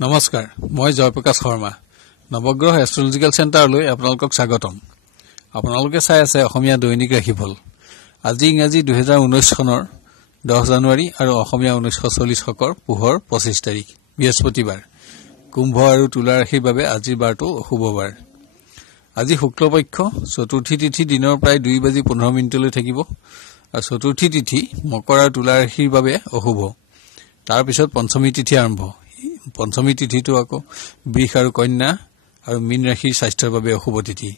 নমস্কাৰ মই জয়প্ৰকাশ শৰ্মা নৱগ্ৰহ এষ্ট্ৰলজিক্যাল চেণ্টাৰলৈ আপোনালোকক স্বাগতম আপোনালোকে চাই আছে অসমীয়া দৈনিক ৰাশিফল আজি ইংৰাজী 2019 চনৰ 10 জানুৱাৰী আৰু অসমীয়া 1940 শকৰ পুহৰ 25 তাৰিখ বৃহস্পতিবাৰ কুম্ভ আৰু তুলা ৰাশিৰ বাবে আজিৰ বাৰটো অশুভবাৰ আজি শুক্লপক্ষ চতুৰ্থী তিথি দিনৰ প্ৰায় 2:15 লৈ থাকিব আৰু চতুৰ্থী তিথি মকৰ আৰু তুলা ৰাশিৰ বাবে অশুভ তাৰ পিছত পঞ্চমী তিথি আৰম্ভ পঞ্চমী তিথিটো আকৌ বৃষ আৰু কন্যা আৰু মীন ৰাশিৰ স্বাস্থ্যৰ বাবে অশুভ তিথি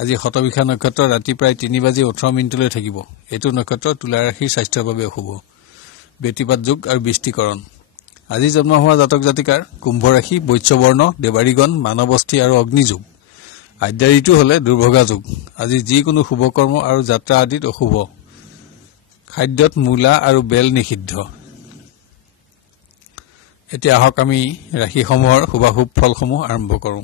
আজি শতবিশা নক্ষত্ৰ ৰাতি প্ৰায় 3:18 লৈ থাকিব এটো নক্ষত্ৰ তুলা ৰাশিৰ স্বাস্থ্যৰ বাবে অশুভ ব্যতিপাত যোগ আৰু বৃষ্টিকৰণ আজি জন্ম হোৱা জাতক জাতিকাৰ কুম্ভ ৰাশি বৈশ্যবৰ্ণ দেৱাৰীগণ মানৱস্থি আৰু অগ্নিযোগ আদ্যাৰিটো হলে দুৰ্ভগা যোগ আজি যিকোনো শুভ কৰ্ম আৰু যাত্ৰা আদিত অশুভ খাদ্যত মূলা আৰু বেল নিষিদ্ধ এতিয়া আহক আমি ৰাশিসমূহৰ শুভাশুভ ফলসমূহ আৰম্ভ কৰোঁ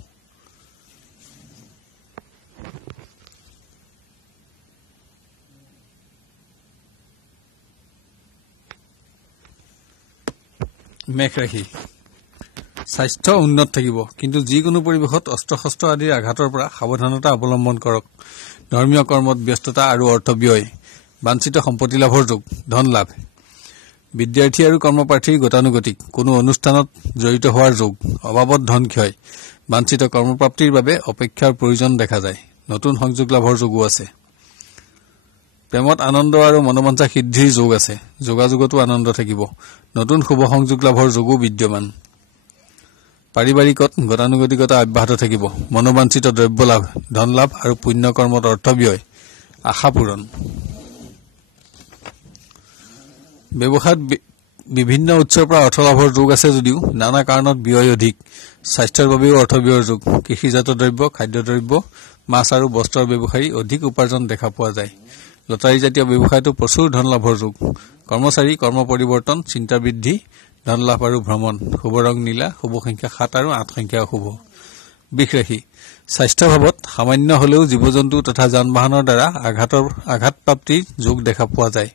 মেষ ৰাশি স্বাস্থ্য উন্নত থাকিব কিন্তু যিকোনো পৰিৱেশত অস্ত্ৰ-শস্ত্ৰ আদিৰ আঘাতৰ পৰা সাৱধানতা অৱলম্বন কৰক ধৰ্মীয় কৰ্মত ব্যস্ততা আৰু অৰ্থ ব্যয় বাঞ্ছিত সম্পত্তি লাভৰ যোগ ধন লাভ বিদ্যাৰ্থী আৰু কৰ্মপ্ৰাৰ্থীৰ গতানুগতিক কোনো অনুষ্ঠানত জড়িত হোৱাৰ যোগ অভাৱত ধন ক্ষয় বাঞ্ছিত কৰ্মপ্ৰাপ্তিৰ বাবে অপেক্ষাৰ প্ৰয়োজন দেখা যায় নতুন সংযোগ লাভৰ যোগো আছে প্ৰেমত আনন্দ আৰু মনোবাঞ্ছা সিদ্ধিৰ যোগ আছে যোগাযোগতো আনন্দ থাকিব নতুন শুভ সংযোগ লাভৰ যোগো বিদ্যমান পাৰিবাৰিকত গতানুগতিকতা অব্যাহত থাকিব মনোবাঞ্ছিত দ্ৰব্য লাভ ধন লাভ আৰু পুণ্য কৰ্মত অৰ্থ ব্যয় আশা পূৰণ ব্যৱসায়ত বিভিন্ন উৎসৰ পৰা অৰ্থ লাভৰ যোগ আছে যদিও নানা কাৰণত ব্যয় অধিক স্বাস্থ্যৰ বাবেও অৰ্থ ব্যয়ৰ যোগ কৃষিজাত দ্ৰব্য খাদ্যদ্ৰব্য মাছ আৰু বস্ত্ৰৰ ব্যৱসায়ী অধিক উপাৰ্জন দেখা পোৱা যায় লটাৰীজাতীয় ব্যৱসায়তো প্ৰচুৰ ধন লাভৰ যোগ কৰ্মচাৰী কৰ্ম পৰিৱৰ্তন চিন্তা বৃদ্ধি ধন লাভ আৰু ভ্ৰমণ শুভ ৰং নীলা শুভ সংখ্যা 7 আৰু 8 সংখ্যা অশুভ বৃষ ৰাশি স্বাস্থ্য ভাৱত সামান্য হলেও জীৱ-জন্তু তথা যান-বাহনৰ দ্বাৰা আঘাত প্ৰাপ্তিৰ যোগ দেখা পোৱা যায়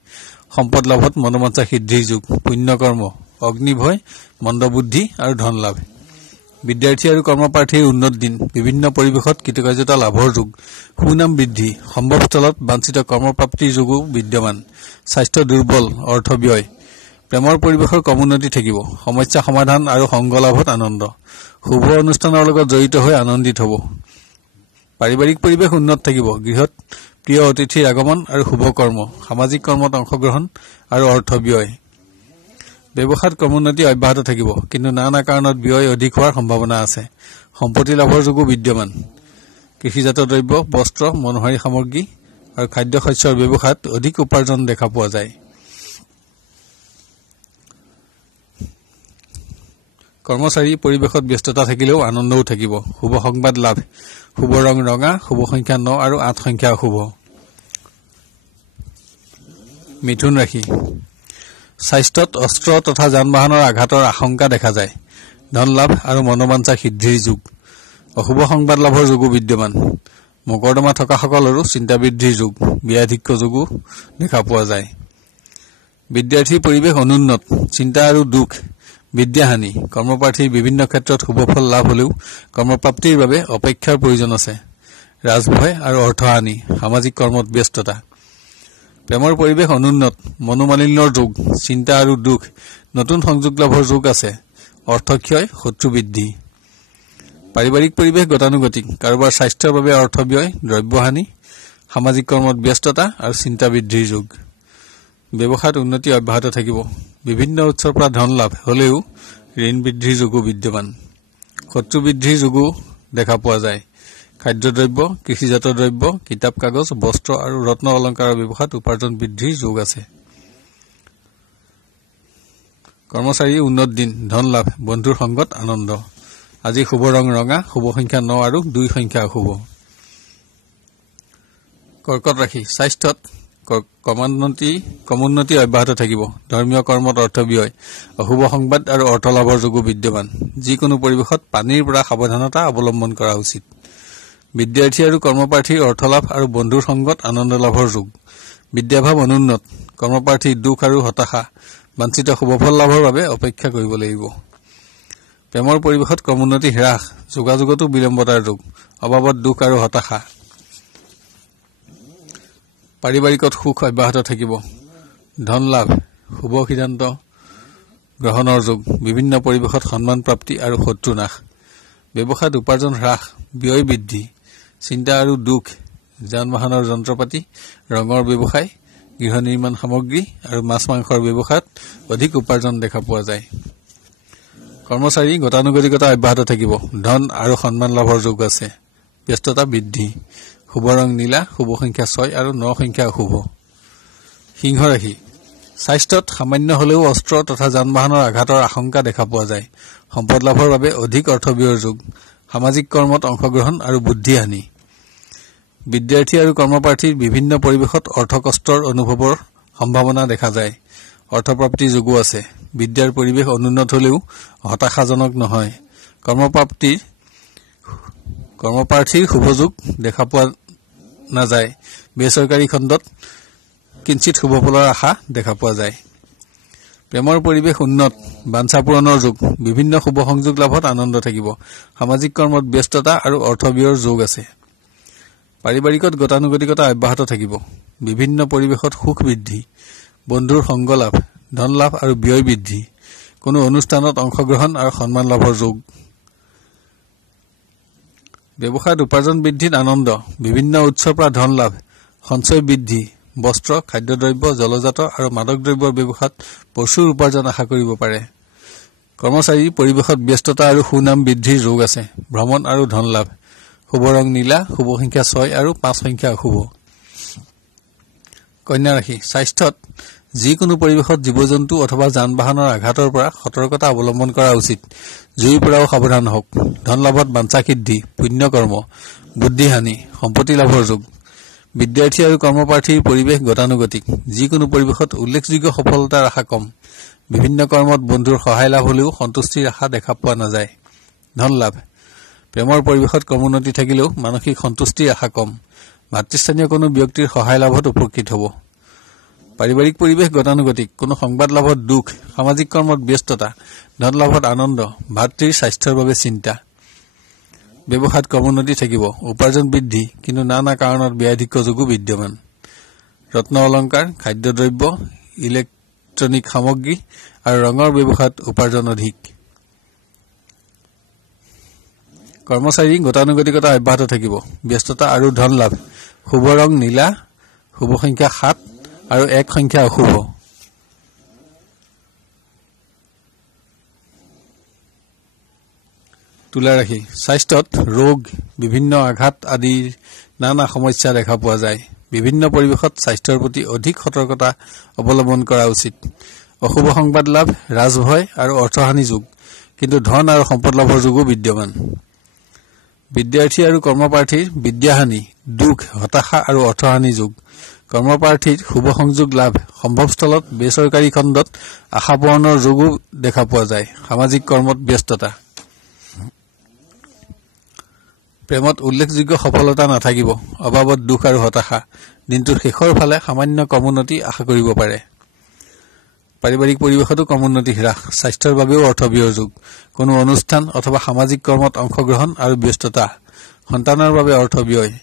সম্পদ লাভত মনোবাঞ্ছা সিদ্ধিৰ যোগ পুণ্য কৰ্ম অগ্নিভয় মন্দবুদ্ধি আৰু ধন লাভ বিদ্যাৰ্থী আৰু কৰ্মপ্ৰাৰ্থীৰ উন্নত দিন বিভিন্ন পৰিৱেশত কৃতকাৰ্যতা লাভৰ যোগ সুনাম বৃদ্ধি সম্ভৱস্থলত বাঞ্ছিত কৰ্মপ্ৰাপ্তিৰ যোগো বিদ্যমান স্বাস্থ্য দুৰ্বল অৰ্থ ব্যয় প্ৰেমৰ পৰিৱেশৰ কমোন্নতি থাকিব সমস্যা সমাধান আৰু সংগ লাভত আনন্দ শুভ অনুষ্ঠানৰ লগত জড়িত হৈ আনন্দিত হ'ব পাৰিবাৰিক পৰিৱেশ উন্নত থাকিব গৃহত প্ৰিয় অতিথিৰ আগমন আৰু শুভ কৰ্ম সামাজিক কৰ্মত অংশগ্ৰহণ আৰু অৰ্থ ব্যয় ব্যৱসায়ত কমোন্নতি অব্যাহত থাকিব কিন্তু নানা কাৰণত ব্যয় অধিক হোৱাৰ সম্ভাৱনা আছে সম্পত্তি লাভৰ যোগো বিদ্যমান কৃষিজাত দ্ৰব্য বস্ত্ৰ মনোহাৰী সামগ্ৰী আৰু খাদ্য শস্যৰ ব্যৱসায়ত অধিক উপাৰ্জন দেখা পোৱা যায় কৰ্মচাৰী পৰিৱেশত ব্যস্ততা থাকিলেও আনন্দও থাকিব শুভ সংবাদ লাভ শুভ ৰং ৰঙা শুভ সংখ্যা 9 আৰু 8 সংখ্যা অশুভ মিথুন ৰাশি স্বাস্থ্যত অস্ত্ৰ তথা যান-বাহনৰ আঘাতৰ আশংকা দেখা যায় ধন লাভ আৰু মনোবাঞ্ছা সিদ্ধিৰ যোগ অশুভ সংবাদ লাভৰ যোগো বিদ্যমান মকৰদমা থকা সকলৰো চিন্তা বৃদ্ধিৰ যোগ ব্যাধিক্য যোগো দেখা পোৱা যায় বিদ্যাৰ্থীৰ পৰিৱেশ অনুন্নত চিন্তা আৰু দুখ বিদ্যাহানি কৰ্মপ্ৰাৰ্থীৰ বিভিন্ন ক্ষেত্ৰত শুভফল লাভ হলেও কৰ্মপ্ৰাপ্তিৰ বাবে অপেক্ষাৰ প্ৰয়োজন আছে ৰাজভয় আৰু অৰ্থহানি সামাজিক কৰ্মত ব্যস্ততা প্ৰেমৰ পৰিৱেশ অনুন্নত মনোমালিন্যৰ যোগ চিন্তা আৰু দুখ নতুন সংযোগ লাভৰ যোগ আছে অৰ্থক্ষয় শত্ৰু বৃদ্ধি পাৰিবাৰিক পৰিৱেশ গতানুগতিক কাৰোবাৰ স্বাস্থ্যৰ বাবে অৰ্থ ব্যয় দ্ৰব্যহানি সামাজিক কৰ্মত ব্যস্ততা আৰু চিন্তা বৃদ্ধিৰ যোগ ব্যৱসায়ত উন্নতি অব্যাহত থাকিব বিভিন্ন উৎসৰ পৰা ধন লাভ হলেও ঋণ বৃদ্ধিৰ যোগো বিদ্যমান শত্ৰু বৃদ্ধিৰ যোগো দেখা পোৱা যায় খাদ্যদ্ৰব্য কৃষিজাত দ্ৰব্য কিতাপ কাগজ বস্ত্ৰ আৰু ৰত্ন অলংকাৰৰ ব্যৱসায়ত উপাৰ্জন বৃদ্ধিৰ যোগ আছে কৰ্মচাৰী উন্নত দিন ধন লাভ বন্ধুৰ সংগত আনন্দ আজি শুভ ৰং ৰঙা শুভ সংখ্যা 9 আৰু 2 সংখ্যা অশুভ কৰ্কট ৰাশি স্বাস্থ্যত কমোন্নতি অব্যাহত থাকিব ধৰ্মীয় কৰ্মত অৰ্থ ব্যয় অশুভ সংবাদ আৰু অৰ্থ লাভৰ যোগো বিদ্যমান যিকোনো পৰিৱেশত পানীৰ পৰা সাৱধানতা অৱলম্বন কৰা উচিত বিদ্যাৰ্থী আৰু কৰ্মপ্ৰাৰ্থীৰ অৰ্থ লাভ আৰু বন্ধুৰ সংগত আনন্দ লাভৰ যোগ বিদ্যাভাৱ অনুন্নত কৰ্মপ্ৰাৰ্থীৰ দুখ আৰু হতাশা বাঞ্ছিত শুভফল লাভৰ বাবে অপেক্ষা কৰিব লাগিব প্ৰেমৰ পৰিৱেশত ক্ৰমোন্নতি হ্ৰাস, যোগাযোগতো বিলম্বতাৰ যুগ, অভাৱত দুখ আৰু হতাশা। পাৰিবাৰিকত সুখ অব্যাহত থাকিব, ধন লাভ, শুভ সিদ্ধান্ত গ্ৰহণৰ যুগ, বিভিন্ন পৰিৱেশত সন্মান প্ৰাপ্তি আৰু শত্ৰু নাশ। ব্যৱসায়ত উপাৰ্জন হ্ৰাস, ব্যয় বৃদ্ধি, চিন্তা আৰু দুখ, যান বাহনৰ যন্ত্ৰপাতি, ৰঙৰ ব্যৱসায়, গৃহ নিৰ্মাণ সামগ্ৰী আৰু মাছ মাংসৰ ব্যৱসায়ত অধিক উপাৰ্জন দেখা পোৱা যায়। কৰ্মচাৰী গতানুগতিকতা অব্যাহত থাকিব, ধন আৰু সন্মান লাভৰ যোগ আছে, ব্যস্ততা বৃদ্ধি, শুভ ৰং নীলা, শুভ সংখ্যা 6 আৰু 9 সংখ্যা অশুভ। সিংহ ৰাশি, স্বাস্থ্যত সামান্য হলেও অস্ত্ৰ তথা যান বাহনৰ আঘাতৰ আশংকা দেখা পোৱা যায়। সম্পদ লাভৰ বাবে অধিক অৰ্থ ব্যয়ৰ যুগ, সামাজিক কৰ্মত অংশগ্ৰহণ আৰু বুদ্ধি হানি। বিদ্যাৰ্থী আৰু কৰ্মপ্ৰাৰ্থীৰ বিভিন্ন পৰিৱেশত অৰ্থকষ্টৰ অনুভৱৰ সম্ভাৱনা দেখা যায়। অৰ্থপ্ৰাপ্তিৰ যোগো আছে। বিদ্যাৰ পৰিৱেশ অনুন্নত হলেও হতাশাজনক নহয়। কৰ্মপ্ৰাৰ্থীৰ শুভযোগ দেখা পোৱা নাযায়। বেচৰকাৰী খণ্ডত কিঞ্চিত শুভ ফলৰ আশা দেখা পোৱা যায়। প্ৰেমৰ পৰিৱেশ উন্নত, বাঞ্ছা পূৰণৰ যুগ, বিভিন্ন শুভ সংযোগ লাভত আনন্দ থাকিব। সামাজিক কৰ্মত ব্যস্ততা আৰু অৰ্থ ব্যয়ৰ যোগ আছে। পাৰিবাৰিকত গতানুগতিকতা অব্যাহত থাকিব। বিভিন্ন পৰিৱেশত সুখ বৃদ্ধি, বন্ধুৰ সংগ লাভ, ধন লাভ আৰু ব্যয় বৃদ্ধি, কোনো অনুষ্ঠানত অংশগ্ৰহণ আৰু সন্মান লাভৰ যোগ। ব্যৱসায়ত উপাৰ্জন বৃদ্ধিত আনন্দ, বিভিন্ন উৎসৰ পৰা ধন লাভ, সঞ্চয় বৃদ্ধি, বস্ত্ৰ, খাদ্যদ্ৰব্য, জলজাত আৰু মাদক দ্ৰব্যৰ ব্যৱসায়ত প্ৰচুৰ উপাৰ্জন আশা কৰিব পাৰে। কৰ্মচাৰী পৰিৱেশত ব্যস্ততা আৰু সুনাম বৃদ্ধিৰ যোগ আছে। ভ্ৰমণ আৰু ধন লাভ, শুভ ৰং নীলা, শুভ সংখ্যা 6 আৰু 5 সংখ্যা অশুভ। কন্যা ৰাশি, স্বাস্থ্যত যিকোনো পৰিৱেশত জীৱ জন্তু অথবা যান বাহনৰ আঘাতৰ পৰা সতৰ্কতা অৱলম্বন কৰা উচিত। জুইৰ পৰাও সাৱধান হওক। ধন লাভত বাঞ্ছা সিদ্ধি, পুণ্যকৰ্ম, বুদ্ধি হানি, সম্পত্তি লাভৰ যুগ। বিদ্যাৰ্থী আৰু কৰ্মপ্ৰাৰ্থীৰ পৰিৱেশ গতানুগতিক। যিকোনো পৰিৱেশত উল্লেখযোগ্য সফলতাৰ আশা কম। বিভিন্ন কৰ্মত বন্ধুৰ সহায় লাভ হলেও সন্তুষ্টিৰ আশা দেখা পোৱা নাযায়। ধন লাভ, প্ৰেমৰ পৰিৱেশত ক্ৰমোন্নতি থাকিলেও মানসিক সন্তুষ্টিৰ আশা কম। ভাতৃস্থানীয় কোনো ব্যক্তিৰ সহায় লাভত উপকৃত হ'ব। পাৰিবাৰিক পৰিৱেশ গতানুগতিক, কোনো সংবাদ লাভত দুখ, সামাজিক কৰ্মত ব্যস্ততা, ধন লাভত আনন্দ, ভাতৃৰ স্বাস্থ্যৰ বাবে চিন্তা। ব্যৱসায়ত ক্ৰমোন্নতি থাকিব, উপাৰ্জন বৃদ্ধি, কিন্তু নানা কাৰণত ব্যয়াধিক্য যোগো বিদ্যমান। ৰত্ন অলংকাৰ, খাদ্যদ্ৰব্য, ইলেক্ট্ৰনিক সামগ্ৰী আৰু ৰঙৰ ব্যৱসায়ত উপাৰ্জন অধিক। কৰ্মচাৰী গতানুগতিকতা অব্যাহত থাকিব, ব্যস্ততা আৰু ধন লাভ, শুভ ৰং নীলা, শুভ সংখ্যা 7 আৰু 1 সংখ্যা অশুভ। তুলা ৰাশি, স্বাস্থ্যত ৰোগ, বিভিন্ন আঘাত আদিৰ নানা সমস্যা দেখা পোৱা যায়। বিভিন্ন পৰিৱেশত স্বাস্থ্যৰ প্ৰতি অধিক সতৰ্কতা অৱলম্বন কৰা উচিত। অশুভ সংবাদ লাভ, ৰাজভয় আৰু অৰ্থহানি যোগ, কিন্তু ধন আৰু সম্পদ লাভৰ যোগো বিদ্যমান। বিদ্যাৰ্থী আৰু কৰ্মপ্ৰাৰ্থীৰ বিদ্যাহানি, দুখ, হতাশা আৰু অৰ্থহানি যোগ। কৰ্মপ্ৰাৰ্থীৰ শুভ সংযোগ লাভ, সম্ভৱস্থলত বেচৰকাৰী খণ্ডত আশা পূৰণৰ যোগো দেখা পোৱা যায়। সামাজিক কৰ্মত ব্যস্ততা। প্ৰেমত উল্লেখযোগ্য সফলতা নাথাকিব, অভাৱত দুখ আৰু হতাশা। দিনটোৰ শেষৰ ফালে সামান্য ক্ৰমোন্নতি আশা কৰিব পাৰে। পাৰিবাৰিক পৰিৱেশতো ক্ৰমোন্নতি হ্ৰাস, স্বাস্থ্যৰ বাবেও অৰ্থ ব্যয়ৰ যুগ, কোনো অনুষ্ঠান অথবা সামাজিক কৰ্মত অংশগ্ৰহণ আৰু ব্যস্ততা, সন্তানৰ বাবে অৰ্থ ব্যয়।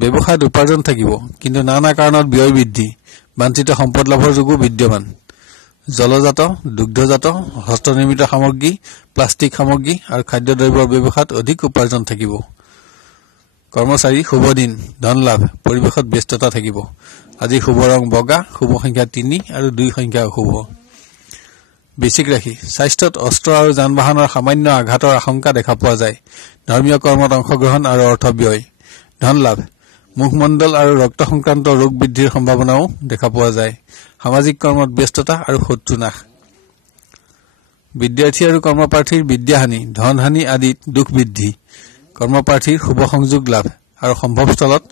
ব্যৱসায়ত উপাৰ্জন থাকিব, কিন্তু নানা কাৰণত ব্যয় বৃদ্ধি, বাঞ্ছিত সম্পদ লাভৰ যোগো বিদ্যমান। জলজাত, দুগ্ধজাত, হস্তনিৰ্মিত সামগ্ৰী, প্লাষ্টিক সামগ্ৰী আৰু খাদ্যদ্ৰব্যৰ ব্যৱসায়ত অধিক উপাৰ্জন থাকিব। কৰ্মচাৰী শুভ দিন, ধন লাভ, পৰিৱেশত ব্যস্ততা থাকিব। আজি শুভ ৰং বগা, শুভ সংখ্যা 3 আৰু 2 সংখ্যা অশুভ। বৃশ্চিক ৰাশি, স্বাস্থ্যত অস্ত্ৰ আৰু যান বাহনৰ সামান্য আঘাতৰ আশংকা দেখা পোৱা যায়। ধৰ্মীয় কৰ্মত অংশগ্ৰহণ আৰু অৰ্থ ব্যয়। ধন লাভ, মুখমণ্ডল আৰু ৰক্ত সংক্ৰান্ত ৰোগ বৃদ্ধিৰ সম্ভাৱনাও দেখা পোৱা যায়। সামাজিক কৰ্মত ব্যস্ততা আৰু শত্ৰু নাশ। বিদ্যাৰ্থী আৰু কৰ্মপ্ৰাৰ্থীৰ বিদ্যাহানি, ধনহানি আদিত দুখ বৃদ্ধি। কৰ্মপ্ৰাৰ্থীৰ শুভ সংযোগ লাভ আৰু সম্ভৱস্থলত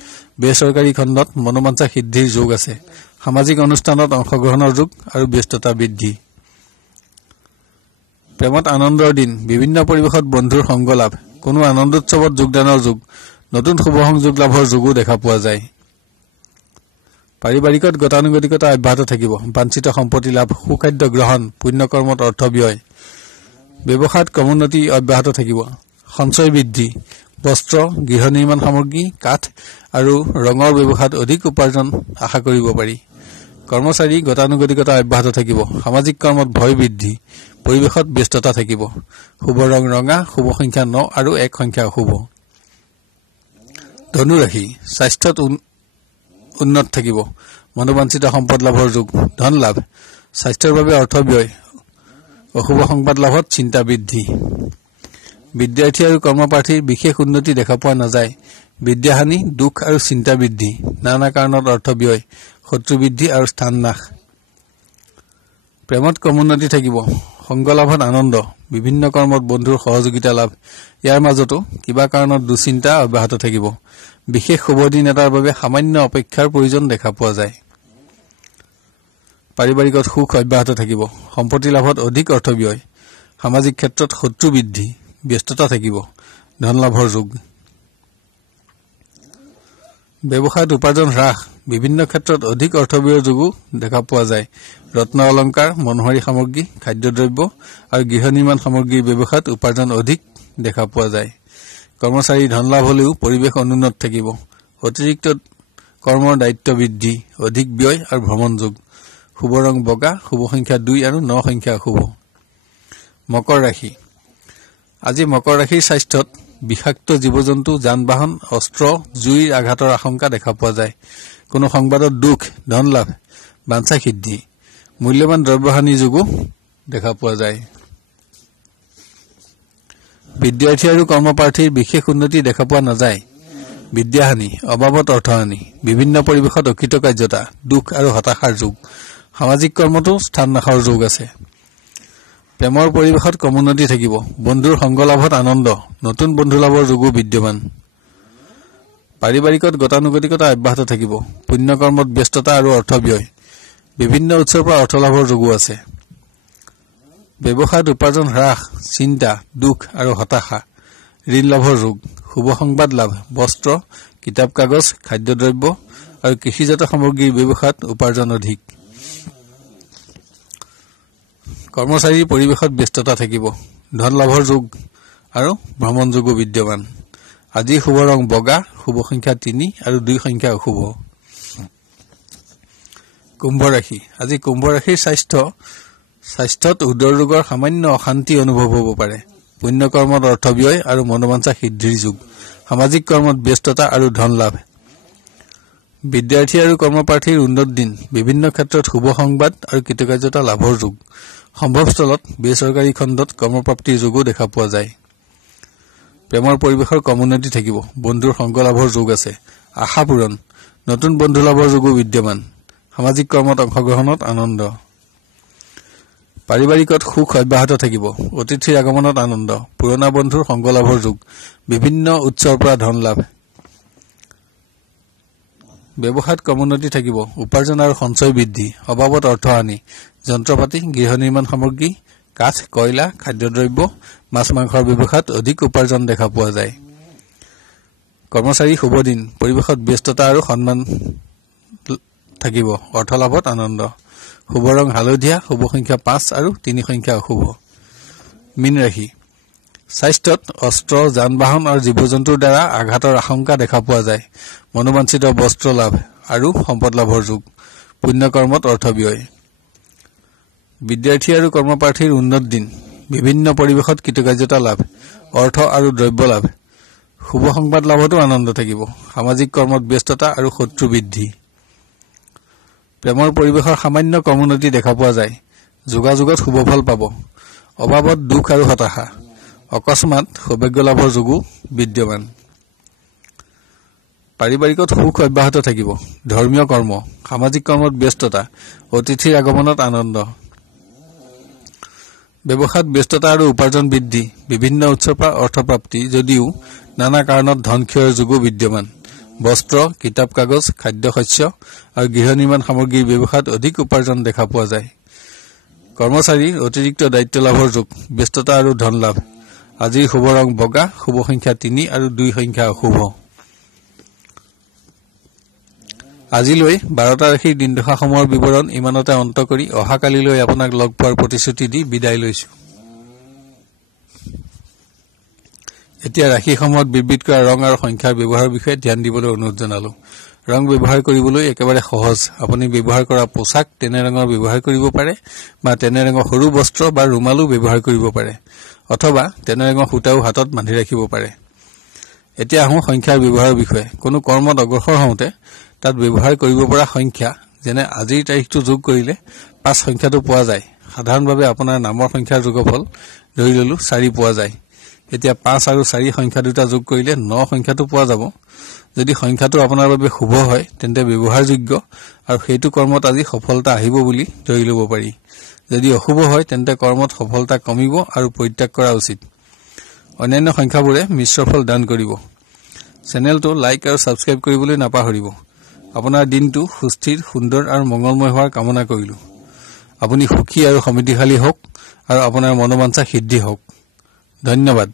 বেচৰকাৰী খণ্ডত মনোবাঞ্ছা সিদ্ধিৰ যোগ আছে। সামাজিক অনুষ্ঠানত অংশগ্ৰহণৰ যোগ আৰু ব্যস্ততা বৃদ্ধি। প্ৰেমত আনন্দৰ দিন, বিভিন্ন পৰিৱেশত বন্ধুৰ সংগ লাভ, কোনো আনন্দোৎসৱত যোগদানৰ যোগ, নতুন শুভ সংযোগ লাভৰ যোগো দেখা পোৱা যায়। পাৰিবাৰিকত গতানুগতিকতা অব্যাহত থাকিব, বাঞ্ছিত সম্পত্তি লাভ, সুখাদ্য গ্ৰহণ, পুণ্যকৰ্মত অৰ্থ ব্যয়। ব্যৱসায়ত ক্ৰমোন্নতি অব্যাহত থাকিব। সঞ্চয় বৃদ্ধি, বস্ত্ৰ, গৃহ নিৰ্মাণ সামগ্ৰী, কাঠ আৰু ৰঙৰ ব্যৱসায়ত অধিক উপাৰ্জন আশা কৰিব পাৰি। কৰ্মচাৰী গতানুগতিকতা অব্যাহত থাকিব। সামাজিক কৰ্মত ভয় বৃদ্ধি, পৰিৱেশত ব্যস্ততা থাকিব। শুভ ৰং ৰঙা, শুভ সংখ্যা 9 আৰু 1 সংখ্যা অশুভ। ধনুৰাশি, স্বাস্থ্যত উন্নত থাকিব। মনোবাঞ্ছিত সম্পদ লাভৰ যোগ, ধন লাভ, স্বাস্থ্যৰ বাবে অৰ্থ ব্যয়, অশুভ সংবাদ লাভত চিন্তা বৃদ্ধি। বিদ্যাৰ্থী আৰু কৰ্মপ্ৰাৰ্থীৰ বিশেষ উন্নতি দেখা পোৱা নাযায়। বিদ্যাহানি, দুখ আৰু চিন্তা বৃদ্ধি, নানা কাৰণত অৰ্থ ব্যয়, শত্ৰু বৃদ্ধি আৰু স্থান নাশ। প্ৰেমত ক্ৰমোন্নতি থাকিব। সংগ লাভত আনন্দ, বিভিন্ন কৰ্মত বন্ধুৰ সহযোগিতা লাভ। ইয়াৰ মাজতো কিবা কাৰণত দুশ্চিন্তা অব্যাহত থাকিব। বিশেষ শুভ দিন এটাৰ বাবে সামান্য অপেক্ষাৰ প্ৰয়োজন দেখা পোৱা যায়। পাৰিবাৰিকত সুখ অব্যাহত থাকিব। সম্পত্তি লাভত অধিক অৰ্থ ব্যয়। সামাজিক ক্ষেত্ৰত শত্ৰু বৃদ্ধি, ব্যস্ততা থাকিব। ধন লাভৰ যোগ। ব্যৱসায়ত উপাৰ্জন হ্ৰাস, বিভিন্ন ক্ষেত্ৰত অধিক অৰ্থ ব্যয়ৰ যোগো দেখা পোৱা যায়। ৰত্ন অলংকাৰ, মনোহাৰী সামগ্ৰী, খাদ্যদ্ৰব্য আৰু গৃহ নিৰ্মাণ সামগ্ৰীৰ ব্যৱসায়ত উপাৰ্জন অধিক দেখা পোৱা যায়। কৰ্মচাৰী ধন লাভ হলেও পৰিৱেশ অনুন্নত থাকিব। অতিৰিক্ত কৰ্মৰ দায়িত্ব বৃদ্ধি, অধিক ব্যয় আৰু ভ্ৰমণ যোগ। শুভ ৰং বগা, শুভ সংখ্যা 2 আৰু 9 সংখ্যা অশুভ। মকৰ ৰাশি, আজি মকৰ ৰাশিৰ স্বাস্থ্যত বিষাক্ত জীৱ-জন্তু, যান-বাহন, অস্ত্ৰ, জুইৰ আঘাতৰ আশংকা দেখা পোৱা যায়। কোনো সংবাদত দুখ, ধন লাভ, বাঞ্ছা সিদ্ধি, মূল্যৱান দ্ৰব্যহানি যোগো দেখা পোৱা যায়। বিদ্যাৰ্থী আৰু কৰ্মপ্ৰাৰ্থীৰ বিশেষ উন্নতি দেখা পোৱা নাযায়। বিদ্যাহানি, অবাবত অৰ্থহানি, বিভিন্ন পৰিৱেশত অকৃতকাৰ্যতা, দুখ আৰু হতাশাৰ যোগ। সামাজিক কৰ্মতো স্থান নাশৰ যোগ আছে। প্ৰেমৰ পৰিৱেশত ক্ৰমোন্নতি থাকিব। বন্ধুৰ সংগ লাভত আনন্দ, নতুন বন্ধু লাভৰ যোগো বিদ্যমান। পাৰিবাৰিকত গতানুগতিকতা অব্যাহত থাকিব। পুণ্যকৰ্মত ব্যস্ততা আৰু অৰ্থ ব্যয়। বিভিন্ন উৎসৰ পৰা অৰ্থ লাভৰ যোগো আছে। ব্যৱসায়ত উপাৰ্জন হ্ৰাস, চিন্তা, দুখ আৰু হতাশা। ঋণ লাভৰ যোগ, শুভ সংবাদ লাভ, বস্ত্ৰ, কিতাপ কাগজ, খাদ্যদ্ৰব্য আৰু কৃষিজাত সামগ্ৰীৰ ব্যৱসায়ত উপাৰ্জন অধিক। কৰ্মচাৰীৰ পৰিৱেশত ব্যস্ততা থাকিব। ধন লাভৰ যোগ আৰু ভ্ৰমণ যোগো বিদ্যমান। আজি শুভ ৰং বগা, শুভ সংখ্যা 3 আৰু 2 সংখ্যা অশুভ। কুম্ভ ৰাশি, আজি কুম্ভ ৰাশিৰ স্বাস্থ্যত উদৰ ৰোগৰ সামান্য অশান্তি অনুভৱ হ'ব পাৰে। পুণ্যকৰ্মত অৰ্থ ব্যয় আৰু মনোবাঞ্ছা সিদ্ধিৰ যোগ। সামাজিক কৰ্মত ব্যস্ততা আৰু ধন লাভ। বিদ্যাৰ্থী আৰু কৰ্মপ্ৰাৰ্থীৰ উন্নত দিন, বিভিন্ন ক্ষেত্ৰত শুভ সংবাদ আৰু কৃতকাৰ্যতা লাভৰ যোগ। সম্ভৱস্থলত বেচৰকাৰী খণ্ডত কৰ্মপ্ৰাপ্তিৰ যোগো দেখা পোৱা যায়। প্ৰেমৰ পৰিৱেশৰ ক্ৰমোন্নতি থাকিব। বন্ধুৰ সংগ লাভৰ যোগ আছে। আশা পূৰণ, নতুন বন্ধু লাভৰ যোগো বিদ্যমান। সামাজিক কৰ্মত অংশগ্ৰহণত আনন্দ। পাৰিবাৰিকত সুখ অব্যাহত থাকিব। অতিথিৰ আগমনত আনন্দ, পুৰণা বন্ধুৰ সংগ লাভৰ যোগ। বিভিন্ন উৎসৰ পৰা ধন লাভ। ব্যৱসায়ত ক্ৰমোন্নতি থাকিব। উপাৰ্জন আৰু সঞ্চয় বৃদ্ধি, অবাবত অৰ্থহানি, যন্ত্ৰপাতি, গৃহ নিৰ্মাণ সামগ্ৰী, কাঠ, কয়লা, খাদ্যদ্ৰব্য, মাছ মাংসৰ ব্যৱসায়ত অধিক উপাৰ্জন দেখা পোৱা যায়। কৰ্মচাৰী শুভ দিন, পৰিৱেশত ব্যস্ততা আৰু সন্মান থাকিব। অৰ্থ লাভত আনন্দ। শুভ ৰং হালধীয়া, শুভ সংখ্যা 5 আৰু 3 সংখ্যা অশুভ। মীন ৰাশি, স্বাস্থ্যত অস্ত্ৰ, যান-বাহন আৰু জীৱ-জন্তুৰ দ্বাৰা আঘাতৰ আশংকা দেখা পোৱা যায়। মনোবাঞ্ছিত বস্ত্ৰ লাভ আৰু সম্পদ লাভৰ যোগ। পুণ্যকৰ্মত অৰ্থ ব্যয়। বিদ্যাৰ্থী আৰু কৰ্মপ্ৰাৰ্থীৰ উন্নত দিন, বিভিন্ন পৰিৱেশত কৃতকাৰ্যতা লাভ, অৰ্থ আৰু দ্ৰব্য লাভ। শুভ সংবাদ লাভতো আনন্দ থাকিব। সামাজিক কৰ্মত ব্যস্ততা আৰু শত্ৰু বৃদ্ধি। প্ৰেমৰ পৰিৱেশৰ সামান্য ক্ৰমোন্নতি দেখা পোৱা যায়। যোগাযোগত শুভ ফল পাব। অবাবত দুখ আৰু হতাশা। অকস্মাত সৌভাগ্য লাভৰ যোগো বিদ্যমান। পাৰিবাৰিকত সুখ অব্যাহত থাকিব। ধৰ্মীয় কৰ্ম, সামাজিক কৰ্মত ব্যস্ততা, অতিথিৰ আগমনত আনন্দ। ব্যৱসায়ত ব্যস্ততা আৰু উপাৰ্জন বৃদ্ধি, বিভিন্ন উৎসৰ পৰা অৰ্থপ্ৰাপ্তি যদিও নানা কাৰণত ধন ক্ষয়ৰ যোগো বিদ্যমান। বস্ত্ৰ, কিতাপ কাগজ, খাদ্যশস্য আৰু গৃহ নিৰ্মাণ সামগ্ৰীৰ ব্যৱসায়ত অধিক উপাৰ্জন দেখা পোৱা যায়। কৰ্মচাৰীৰ অতিৰিক্ত দায়িত্ব লাভৰ যোগ, ব্যস্ততা আৰু ধন লাভ। আজিৰ শুভ ৰং বগা, শুভ সংখ্যা 3 আৰু 2 সংখ্যা অশুভ। আজিলৈ 12টা ৰাশিৰ দিনদশাসমূহৰ বিৱৰণ ইমানতে অন্ত কৰি অহাকালিলৈ আপোনাক লগ পোৱাৰ প্ৰতিশ্ৰুতি দি বিদায় লৈছো। এতিয়া ৰাশিৰ সময়ত বিবৃত কৰা ৰং আৰু সংখ্যাৰ ব্যৱহাৰৰ বিষয়ে ধ্যান দিবলৈ অনুৰোধ জনালো। ৰং ব্যৱহাৰ কৰিবলৈ একেবাৰে সহজ। আপুনি ব্যৱহাৰ কৰা পোছাক তেনে ৰঙৰ ব্যৱহাৰ কৰিব পাৰে বা তেনে ৰঙৰ সৰু বস্ত্ৰ বা ৰুমালো ব্যৱহাৰ কৰিব পাৰে অথবা তেনে ৰঙৰ সূতাও হাতত বান্ধি ৰাখিব পাৰে। এতিয়া আহোঁ সংখ্যাৰ ব্যৱহাৰৰ বিষয়ে। কোনো কৰ্মত অগ্ৰসৰ হওঁতে তাত ব্যৱহাৰ কৰিব পৰা সংখ্যা যেনে আজিৰ তাৰিখটো যোগ কৰিলে 5 সংখ্যাটো পোৱা যায়। সাধাৰণভাৱে আপোনাৰ নামৰ সংখ্যাৰ যোগফল ধৰি ললো 4 পোৱা যায়। এতিয়া 5 আৰু 4 সংখ্যা দুটা যোগ কৰিলে 9 সংখ্যাটো পোৱা যাব। যদি সংখ্যাটো আপোনাৰ বাবে শুভ হয় তেন্তে ব্যৱহাৰযোগ্য আৰু সেইটো কৰ্মত আজি সফলতা আহিব বুলি ধৰি ল'ব পাৰি। যদি অশুভ হয় তেন্তে কৰ্মত সফলতা কমিব আৰু পৰিত্যাগ কৰা উচিত। অন্যান্য সংখ্যাবোৰে মিশ্ৰ ফল দান কৰিব। চেনেলটো লাইক আৰু ছাবস্ক্ৰাইব কৰিবলৈ নাপাহৰিব। আপোনাৰ দিনটো সুস্থিৰ, সুন্দৰ আৰু মংগলময় হোৱাৰ কামনা কৰিলো। আপুনি সুখী আৰু সমৃদ্ধিশালী হওক আৰু আপোনাৰ মনোবাঞ্ছা সিদ্ধি হওক। ধন্যবাদ।